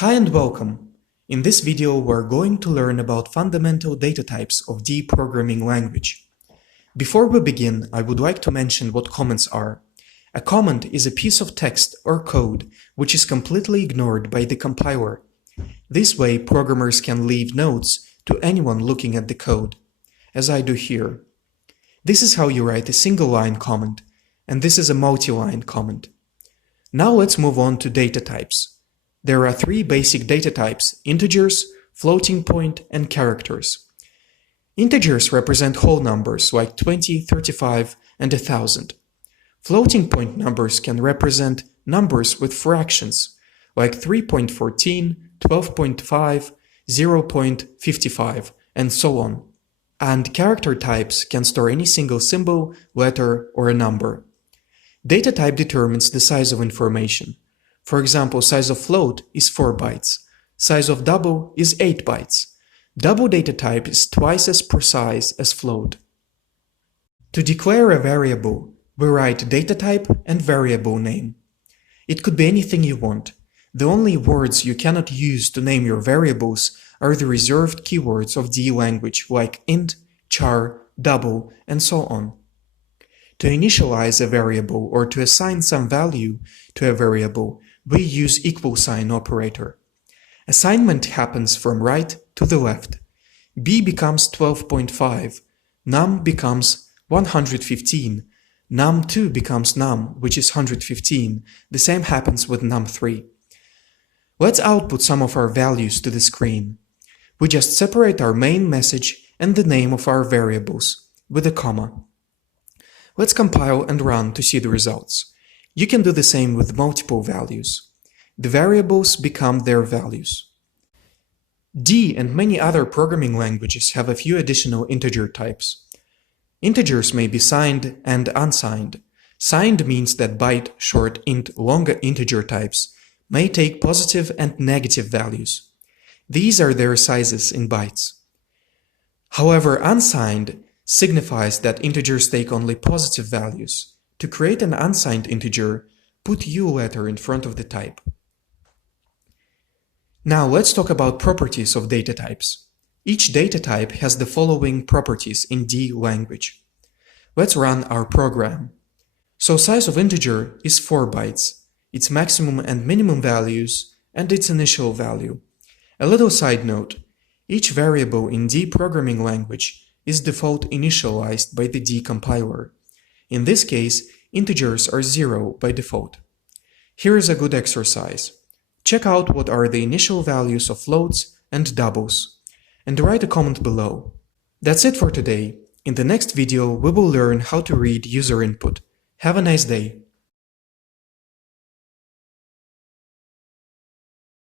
Hi and welcome! In this video we're going to learn about fundamental data types of D programming language. Before we begin, I would like to mention what comments are. A comment is a piece of text or code which is completely ignored by the compiler. This way programmers can leave notes to anyone looking at the code, as I do here. This is how you write a single-line comment, and this is a multi-line comment. Now let's move on to data types. There are three basic data types: integers, floating point, and characters. Integers represent whole numbers like 20, 35, and 1000. Floating point numbers can represent numbers with fractions like 3.14, 12.5, 0.55, and so on. And character types can store any single symbol, letter, or a number. Data type determines the size of information. For example, size of float is 4 bytes. Size of double is 8 bytes. Double data type is twice as precise as float. To declare a variable, we write data type and variable name. It could be anything you want. The only words you cannot use to name your variables are the reserved keywords of D language like int, char, double, and so on. To initialize a variable or to assign some value to a variable, we use equal sign operator. Assignment happens from right to the left. B becomes 12.5, num becomes 115, num2 becomes num, which is 115. The same happens with num3. Let's output some of our values to the screen. We just separate our main message and the name of our variables with a comma. Let's compile and run to see the results. You can do the same with multiple values. The variables become their values. D and many other programming languages have a few additional integer types. Integers may be signed and unsigned. Signed means that byte, short, int, longer integer types may take positive and negative values. These are their sizes in bytes. However, unsigned signifies that integers take only positive values. To create an unsigned integer, put U letter in front of the type. Now let's talk about properties of data types. Each data type has the following properties in D language. Let's run our program. So size of integer is 4 bytes, its maximum and minimum values, and its initial value. A little side note, each variable in D programming language is default initialized by the D compiler. In this case, integers are 0 by default. Here is a good exercise. Check out what are the initial values of floats and doubles, and write a comment below. That's it for today. In the next video, we will learn how to read user input. Have a nice day.